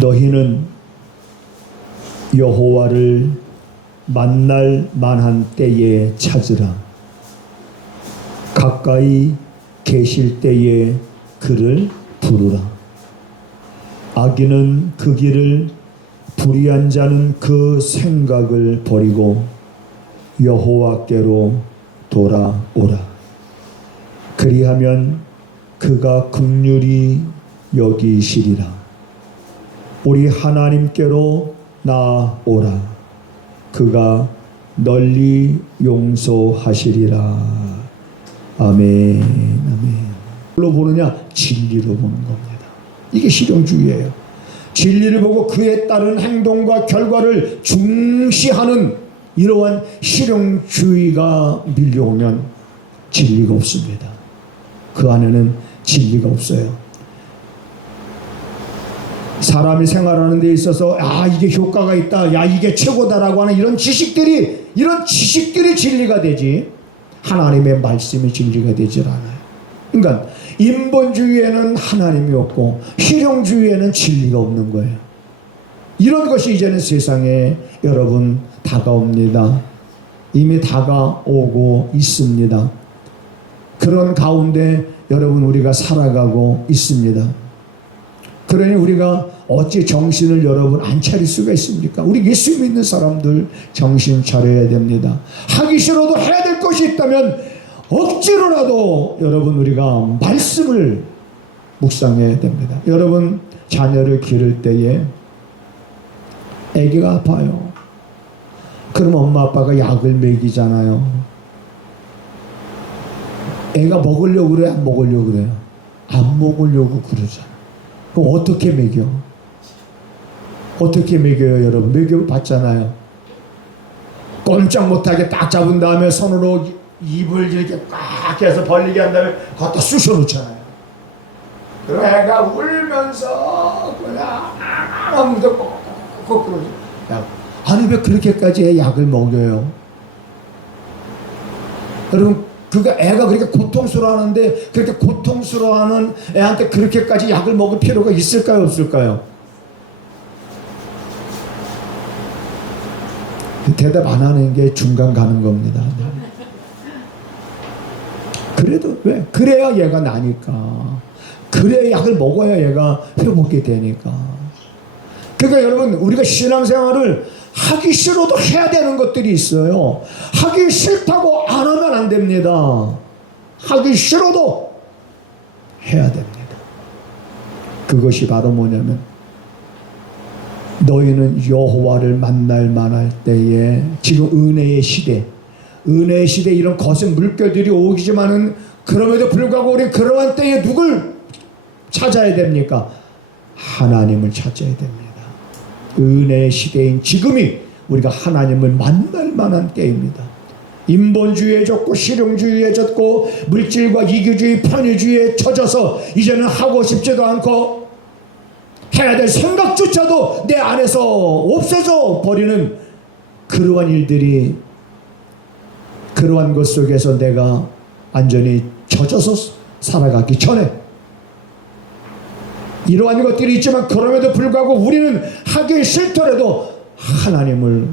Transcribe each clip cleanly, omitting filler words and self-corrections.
너희는 여호와를 만날 만한 때에 찾으라. 가까이 계실 때에 그를 부르라. 악인은 그 길을, 불의한 자는 그 생각을 버리고 여호와께로 돌아오라. 그리하면 그가 긍휼히 여기시리라. 우리 하나님께로 나아오라. 그가 널리 용서하시리라. 아멘. 아멘. 뭘로 보느냐? 진리로 보는 겁니다. 이게 실용주의예요. 진리를 보고 그에 따른 행동과 결과를 중시하는 이러한 실용주의가 밀려오면 진리가 없습니다. 그 안에는 진리가 없어요. 사람이 생활하는 데 있어서 이게 효과가 있다, 이게 최고다라고 하는 이런 지식들이 진리가 되지 하나님의 말씀이 진리가 되질 않아요. 그러니까 인본주의에는 하나님이 없고 실용주의에는 진리가 없는 거예요. 이런 것이 이제는 세상에 여러분 다가옵니다. 이미 다가오고 있습니다. 그런 가운데 여러분 우리가 살아가고 있습니다. 그러니 우리가 어찌 정신을 여러분 안 차릴 수가 있습니까? 우리 예수 믿는 사람들 정신 차려야 됩니다. 하기 싫어도 해야 될 것이 있다면 억지로라도 여러분 우리가 말씀을 묵상해야 됩니다. 여러분 자녀를 기를 때에 아기가 아파요. 그럼 엄마 아빠가 약을 먹이잖아요. 애가 먹으려고 그래요? 안 먹으려고 그래요? 안 먹으려고 그러잖아요. 그럼 어떻게 먹여? 어떻게 먹여요 여러분? 먹여봤잖아요. 꼼짝 못하게 딱 잡은 다음에 손으로 입을 이렇게 꽉 해서 벌리게 한 다음에 갖다 쑤셔놓잖아요. 그럼 애가 울면서 그냥 아무도 꼭 그러죠. 아니 왜 그렇게까지 애 약을 먹여요? 여러분 애가 그렇게 고통스러워하는데 그렇게 고통스러워하는 애한테 그렇게까지 약을 먹을 필요가 있을까요 없을까요? 대답 안 하는 게 중간 가는 겁니다. 그래도 왜? 그래야 얘가 나니까. 그래야 약을 먹어야 얘가 회복이 되니까. 그러니까 여러분 우리가 신앙생활을 하기 싫어도 해야 되는 것들이 있어요. 하기 싫다고 안 하면 안 됩니다. 하기 싫어도 해야 됩니다. 그것이 바로 뭐냐면 너희는 여호와를 만날 만할 때에 지금 은혜의 시대 이런 거센 물결들이 오기지만은 그럼에도 불구하고 우리 그러한 때에 누굴 찾아야 됩니까? 하나님을 찾아야 됩니다. 은혜의 시대인 지금이 우리가 하나님을 만날 만한 때입니다. 인본주의에 젖고 실용주의에 젖고 물질과 이기주의 편의주의에 젖어서 이제는 하고 싶지도 않고 해야 될 생각조차도 내 안에서 없어져 버리는 그러한 일들이, 그러한 것 속에서 내가 완전히 젖어서 살아가기 전에 이러한 것들이 있지만 그럼에도 불구하고 우리는 하기 싫더라도 하나님을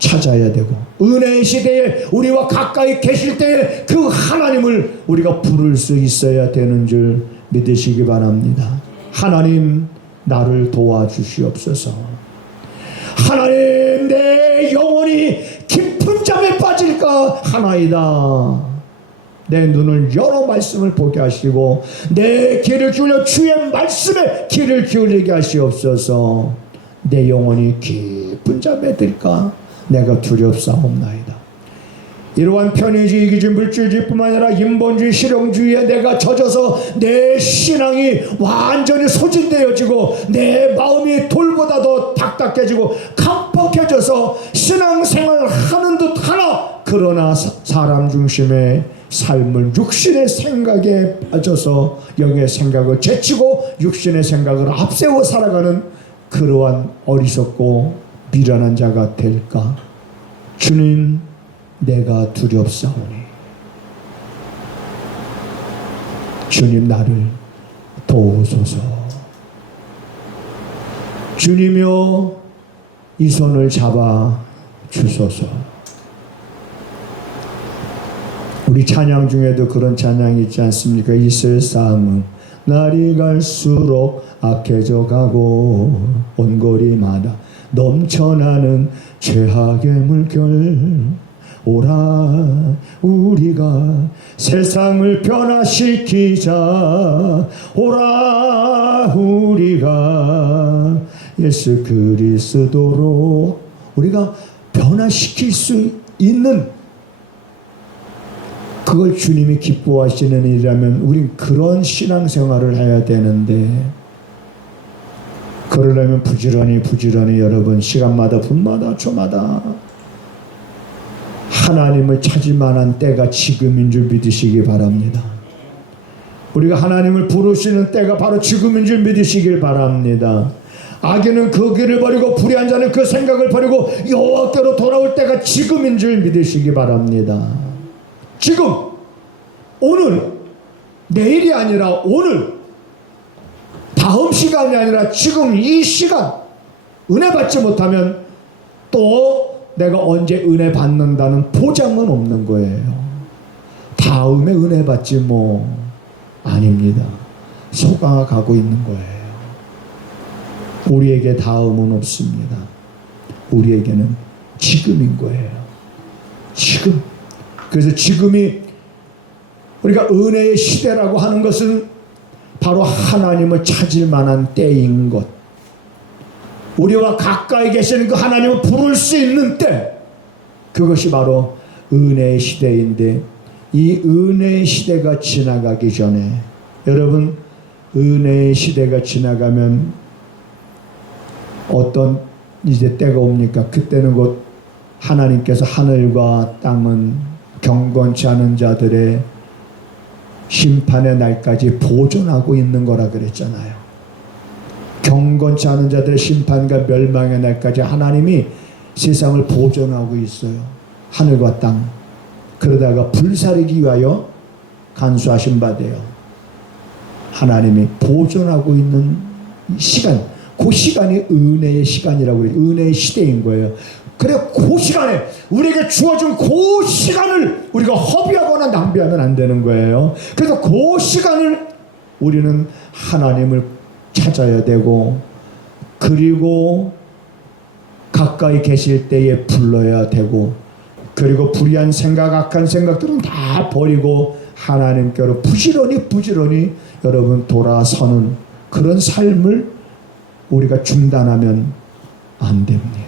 찾아야 되고 은혜의 시대에 우리와 가까이 계실 때에 그 하나님을 우리가 부를 수 있어야 되는 줄 믿으시기 바랍니다. 하나님 나를 도와주시옵소서. 하나님 내 영혼이 깊은 잠에 빠질까 하나이다. 내 눈을 열어 말씀을 보게 하시고 내 귀를 기울여 주의 말씀에 귀를 기울이게 하시옵소서. 내 영혼이 깊은 잠에 들까 내가 두렵사옵나이다. 이러한 편의주의, 이기주의, 물질주의뿐만 아니라 인본주의, 실용주의에 내가 젖어서 내 신앙이 완전히 소진되어지고 내 마음이 돌보다 더 딱딱해지고 깜빡해져서 신앙생활 하는 듯 하나 그러나 사람 중심의 삶을 육신의 생각에 빠져서 영의 생각을 제치고 육신의 생각을 앞세워 살아가는 그러한 어리석고 미련한 자가 될까? 주님 내가 두렵사오니 주님 나를 도우소서. 주님이여 이 손을 잡아 주소서. 우리 찬양 중에도 그런 찬양이 있지 않습니까? 이 세상은 날이 갈수록 악해져 가고 온거리마다 넘쳐나는 죄악의 물결. 오라 우리가 세상을 변화시키자. 오라 우리가 예수 그리스도로 우리가 변화시킬 수 있는, 그걸 주님이 기뻐하시는 일이라면 우린 그런 신앙생활을 해야 되는데, 그러려면 부지런히 여러분 시간마다 분마다 초마다 하나님을 찾을 만한 때가 지금인 줄 믿으시기 바랍니다. 우리가 하나님을 부르시는 때가 바로 지금인 줄 믿으시길 바랍니다. 악인은 그 길을 버리고 불의한 자는 그 생각을 버리고 여호와께로 돌아올 때가 지금인 줄 믿으시기 바랍니다. 지금, 오늘, 내일이 아니라 오늘, 다음 시간이 아니라 지금 이 시간 은혜 받지 못하면 또 내가 언제 은혜 받는다는 보장은 없는 거예요. 다음에 은혜 받지 뭐 아닙니다. 속아 가고 있는 거예요. 우리에게 다음은 없습니다. 우리에게는 지금인 거예요. 지금. 그래서 지금이 우리가 은혜의 시대라고 하는 것은 바로 하나님을 찾을 만한 때인 것. 우리와 가까이 계시는 그 하나님을 부를 수 있는 때, 그것이 바로 은혜의 시대인데, 이 은혜의 시대가 지나가기 전에, 여러분, 은혜의 시대가 지나가면 어떤 이제 때가 옵니까? 그때는 곧 하나님께서 하늘과 땅은 경건치 않은 자들의 심판의 날까지 보존하고 있는 거라 그랬잖아요. 경건치 않은 자들의 심판과 멸망의 날까지 하나님이 세상을 보존하고 있어요. 하늘과 땅. 그러다가 불사르기 위하여 간수하신 바 되어 하나님이 보존하고 있는 시간, 그 시간이 은혜의 시간이라고 그래요. 은혜의 시대인 거예요. 그래, 그 시간에 우리에게 주어진 그 시간을 우리가 허비하거나 낭비하면 안 되는 거예요. 그래서 그 시간을 우리는 하나님을 찾아야 되고, 그리고 가까이 계실 때에 불러야 되고, 그리고 불의한 생각, 악한 생각들은 다 버리고 하나님께로 부지런히 여러분 돌아서는 그런 삶을 우리가 중단하면 안 됩니다.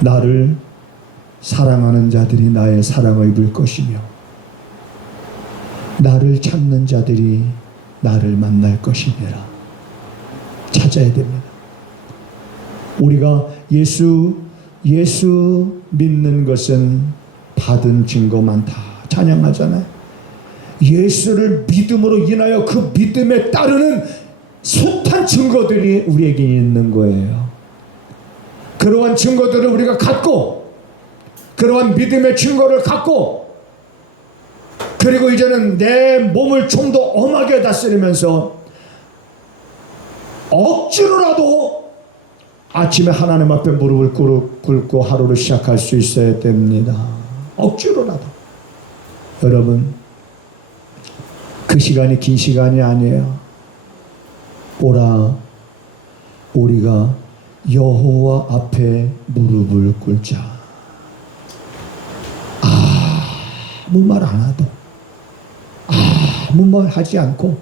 나를 사랑하는 자들이 나의 사랑을 입을 것이며, 나를 찾는 자들이 나를 만날 것이니라. 찾아야 됩니다. 우리가 예수 믿는 것은 받은 증거 많다 찬양하잖아요. 예수를 믿음으로 인하여 그 믿음에 따르는 숱한 증거들이 우리에게 있는 거예요. 그러한 증거들을 우리가 갖고, 그러한 믿음의 증거를 갖고, 그리고 이제는 내 몸을 좀 더 엄하게 다스리면서 억지로라도 아침에 하나님 앞에 무릎을 꿇고 하루를 시작할 수 있어야 됩니다. 억지로라도. 여러분, 그 시간이 긴 시간이 아니에요. 오라 우리가 여호와 앞에 무릎을 꿇자. 아무 말 안 하도, 아무 말 하지 않고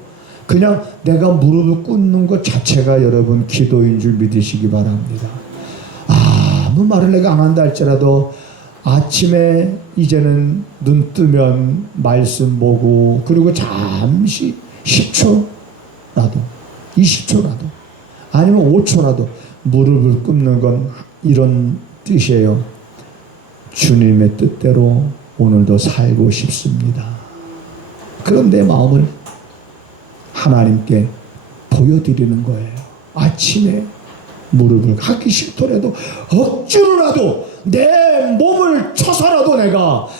그냥 내가 무릎을 꿇는 것 자체가 여러분 기도인 줄 믿으시기 바랍니다. 아무 말을 내가 안 한다 할지라도 아침에 이제는 눈 뜨면 말씀 보고, 그리고 잠시 10초라도 20초라도 아니면 5초라도 무릎을 꿇는 건 이런 뜻이에요. 주님의 뜻대로 오늘도 살고 싶습니다. 그런 내 마음을 하나님께 보여드리는 거예요. 아침에 무릎을 하기 싫더라도 억지로라도 내 몸을 쳐서라도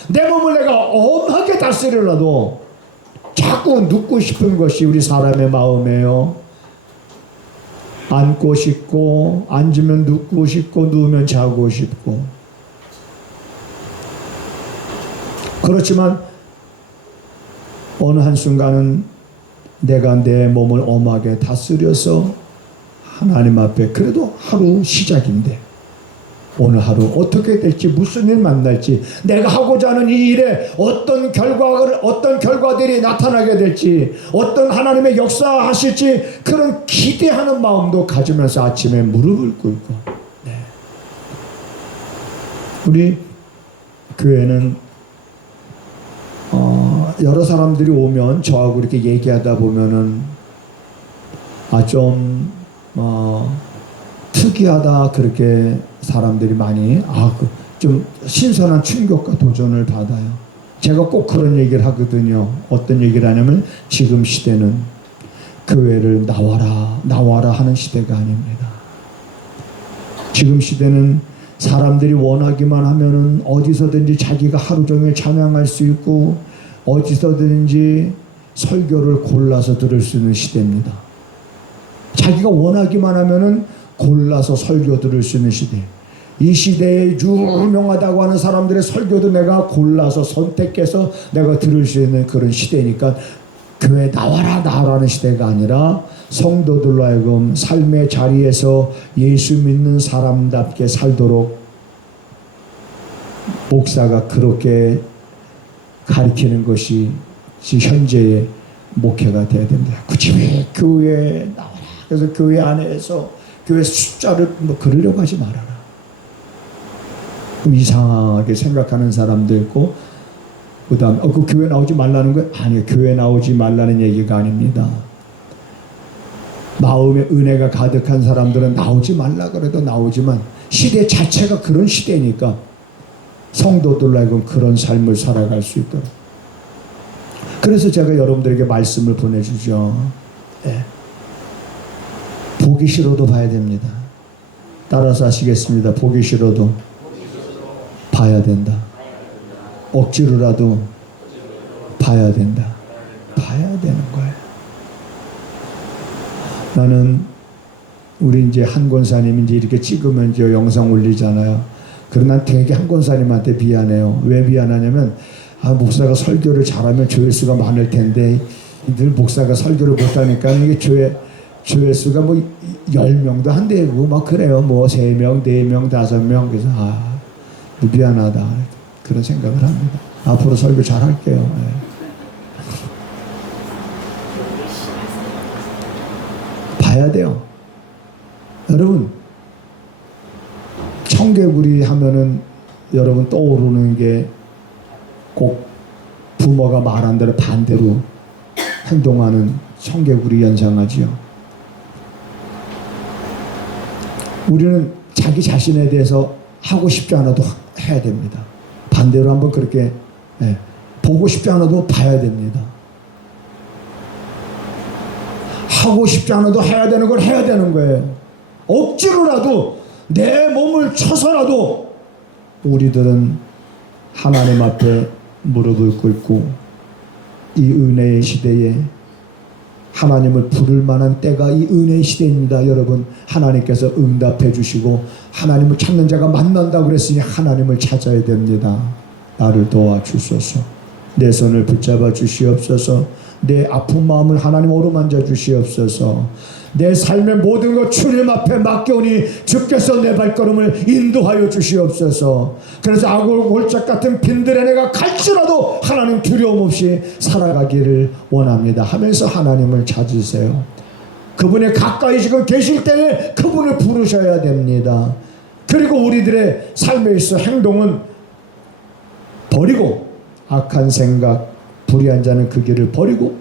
내 몸을 내가 엄하게 다스리라도 자꾸 눕고 싶은 것이 우리 사람의 마음이에요. 앉고 싶고 앉으면 눕고 싶고 누우면 자고 싶고. 그렇지만 어느 한순간은 내가 내 몸을 엄하게 다스려서 하나님 앞에 그래도 하루 시작인데 오늘 하루 어떻게 될지 무슨 일 만날지 내가 하고자 하는 이 일에 어떤 결과들이 나타나게 될지 어떤 하나님의 역사하실지 그런 기대하는 마음도 가지면서 아침에 무릎을 꿇고 네. 우리 교회는 여러 사람들이 오면 저하고 이렇게 얘기하다 보면은 좀 특이하다 그렇게 사람들이 많이 좀 신선한 충격과 도전을 받아요. 제가 꼭 그런 얘기를 하거든요. 어떤 얘기를 하냐면 지금 시대는 교회를 나와라 하는 시대가 아닙니다. 지금 시대는 사람들이 원하기만 하면은 어디서든지 자기가 하루 종일 찬양할 수 있고 어디서든지 설교를 골라서 들을 수 있는 시대입니다. 자기가 원하기만 하면은 골라서 설교 들을 수 있는 시대. 이 시대에 유명하다고 하는 사람들의 설교도 내가 골라서 선택해서 내가 들을 수 있는 그런 시대니까 교회 나와라는 시대가 아니라 성도들로 하여금 삶의 자리에서 예수 믿는 사람답게 살도록 목사가 그렇게 가르치는 것이 현재의 목회가 되어야 됩니다. 굳이 왜 교회에 나와라. 그래서 교회 안에서 교회 숫자를 그러려고 하지 말아라. 이상하게 생각하는 사람도 있고 그 다음 그 교회 나오지 말라는 거예요? 아니요. 교회 나오지 말라는 얘기가 아닙니다. 마음에 은혜가 가득한 사람들은 나오지 말라 그래도 나오지만 시대 자체가 그런 시대니까 성도들로 하여금 그런 삶을 살아갈 수 있도록. 그래서 제가 여러분들에게 말씀을 보내주죠. 네. 보기 싫어도 봐야 됩니다. 따라서 하시겠습니다. 보기 싫어도 봐야 된다. 억지로라도 봐야 된다. 봐야 되는 거예요. 나는 우리 이제 한 권사님이 이제 이렇게 찍으면 이제 영상 올리잖아요. 그러나 되게 한 권사님한테 미안해요. 왜 미안하냐면 목사가 설교를 잘하면 조회수가 많을 텐데 늘 목사가 설교를 못하니까 이게 조회수가 뭐 10명도 안 되고 막 그래요. 뭐 3명, 4명, 5명. 그래서 미안하다 그런 생각을 합니다. 앞으로 설교 잘할게요. 네. 봐야 돼요. 여러분 청개구리 하면은 여러분 떠오르는 게 꼭 부모가 말한 대로 반대로 행동하는 청개구리 연상하지요. 우리는 자기 자신에 대해서 하고 싶지 않아도 해야 됩니다. 반대로 한번 그렇게 보고 싶지 않아도 봐야 됩니다. 하고 싶지 않아도 해야 되는 걸 해야 되는 거예요. 억지로라도 내 몸을 쳐서라도 우리들은 하나님 앞에 무릎을 꿇고 이 은혜의 시대에 하나님을 부를 만한 때가 이 은혜의 시대입니다. 여러분 하나님께서 응답해 주시고 하나님을 찾는 자가 만난다고 그랬으니 하나님을 찾아야 됩니다. 나를 도와주소서. 내 손을 붙잡아 주시옵소서. 내 아픈 마음을 하나님 어루만져 주시옵소서. 내 삶의 모든 것 주님 앞에 맡겨오니 주께서 내 발걸음을 인도하여 주시옵소서. 그래서 아골골짝 같은 빈들에 내가 갈지라도 하나님 두려움 없이 살아가기를 원합니다 하면서 하나님을 찾으세요. 그분의 가까이 지금 계실 때에 그분을 부르셔야 됩니다. 그리고 우리들의 삶에 있어 행동은 버리고 악한 생각 불의한 자는 그 길을 버리고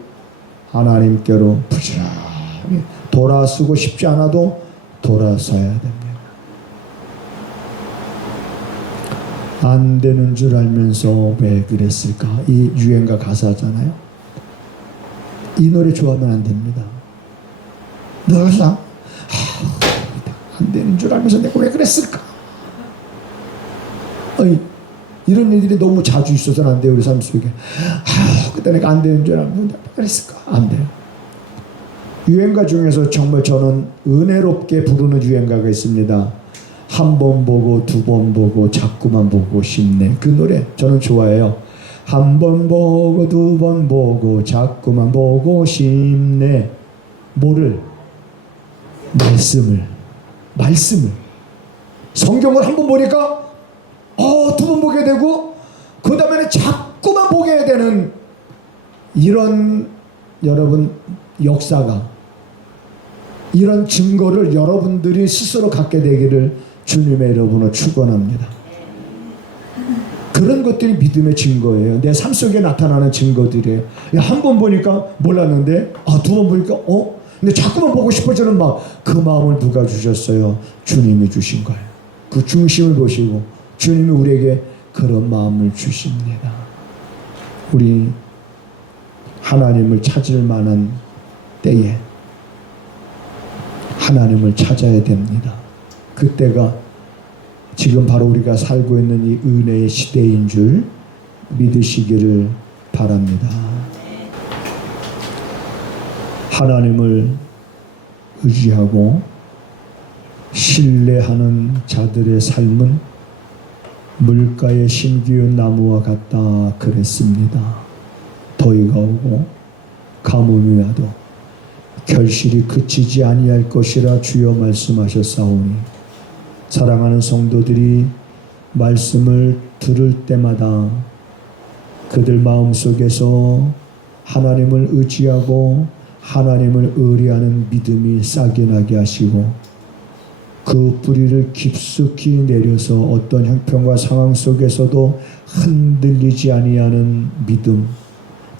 하나님께로 부지런히 돌아서고 싶지 않아도 돌아서야 됩니다. 안 되는 줄 알면서 왜 그랬을까? 이 유행가 가사잖아요. 이 노래 좋아하면 안 됩니다. 너 항상 안 되는 줄 알면서 내가 왜 그랬을까? 이런 일들이 너무 자주 있어서는 안 돼요. 우리 삶 속에. 그때 내가 안 되는 줄 알면서 내가 왜 그랬을까? 안 돼요. 유행가 중에서 정말 저는 은혜롭게 부르는 유행가가 있습니다. 한 번 보고 두 번 보고 자꾸만 보고 싶네. 그 노래 저는 좋아해요. 한 번 보고 두 번 보고 자꾸만 보고 싶네. 뭐를? 말씀을 성경을 한 번 보니까 두 번 보게 되고 그 다음에는 자꾸만 보게 되는 이런 여러분 역사가, 이런 증거를 여러분들이 스스로 갖게 되기를 주님의 이름으로 축원합니다. 그런 것들이 믿음의 증거예요. 내 삶 속에 나타나는 증거들이에요. 한 번 보니까 몰랐는데 두 번 보니까 근데 자꾸만 보고 싶어지는 마음, 그 마음을 누가 주셨어요? 주님이 주신 거예요. 그 중심을 보시고 주님이 우리에게 그런 마음을 주십니다. 우리 하나님을 찾을 만한 때에 하나님을 찾아야 됩니다. 그때가 지금 바로 우리가 살고 있는 이 은혜의 시대인 줄 믿으시기를 바랍니다. 하나님을 의지하고 신뢰하는 자들의 삶은 물가에 심기운 나무와 같다 그랬습니다. 더위가 오고 가뭄이 와도 결실이 그치지 아니할 것이라 주여 말씀하셨사오니, 사랑하는 성도들이 말씀을 들을 때마다 그들 마음속에서 하나님을 의지하고 하나님을 의뢰하는 믿음이 싹이 나게 하시고 그 뿌리를 깊숙이 내려서 어떤 형편과 상황 속에서도 흔들리지 아니하는 믿음,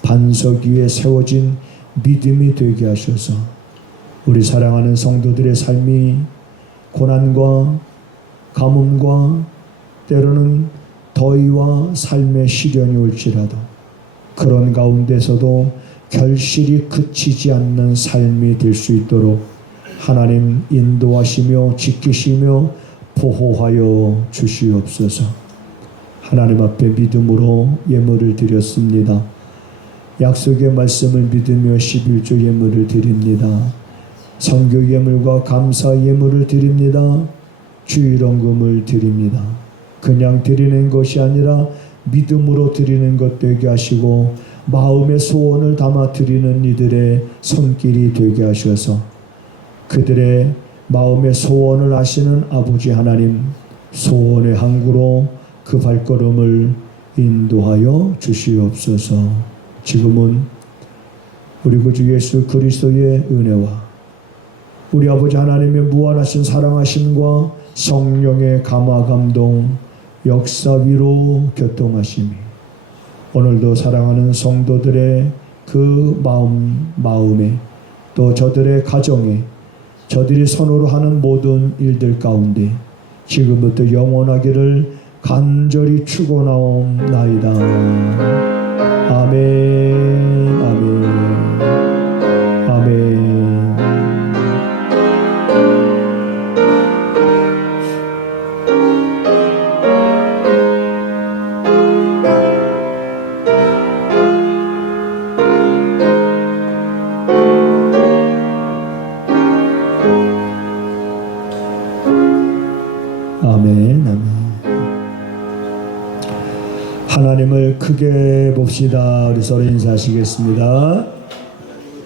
반석 위에 세워진 믿음이 되게 하셔서 우리 사랑하는 성도들의 삶이 고난과 가뭄과 때로는 더위와 삶의 시련이 올지라도 그런 가운데서도 결실이 그치지 않는 삶이 될 수 있도록 하나님 인도하시며 지키시며 보호하여 주시옵소서. 하나님 앞에 믿음으로 예물을 드렸습니다. 약속의 말씀을 믿으며 11조 예물을 드립니다. 선교 예물과 감사 예물을 드립니다. 주일원금을 드립니다. 그냥 드리는 것이 아니라 믿음으로 드리는 것 되게 하시고 마음의 소원을 담아 드리는 이들의 손길이 되게 하셔서 그들의 마음의 소원을 아시는 아버지 하나님, 소원의 항구로 그 발걸음을 인도하여 주시옵소서. 지금은 우리 구주 예수 그리스도의 은혜와 우리 아버지 하나님의 무한하신 사랑하심과 성령의 감화 감동 역사 위로 교통하심이 오늘도 사랑하는 성도들의 그 마음에 또 저들의 가정에 저들이 손으로 하는 모든 일들 가운데 지금부터 영원하기를 간절히 축원하옵나이다. 아멘. 아멘. 아멘. 아멘. 아멘. 하나님을 크게 봅시다. 우리 서로 인사하시겠습니다.